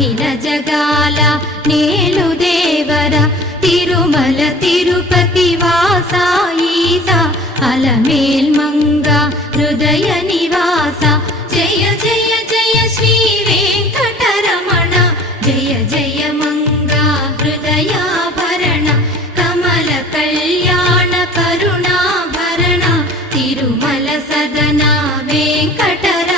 అఖిల జగాల నేలు దేవర తిరుమల తిరుపతి వాసా ఈసా అలమేల్ మంగ హృదయ నివాస జయ జయ జయ శ్రీ వెంకటరమణ జయ జయ మంగ హృదయాభరణ కమల కళ్యాణ కరుణాభరణ తిరుమల సదన వెంకటరమణ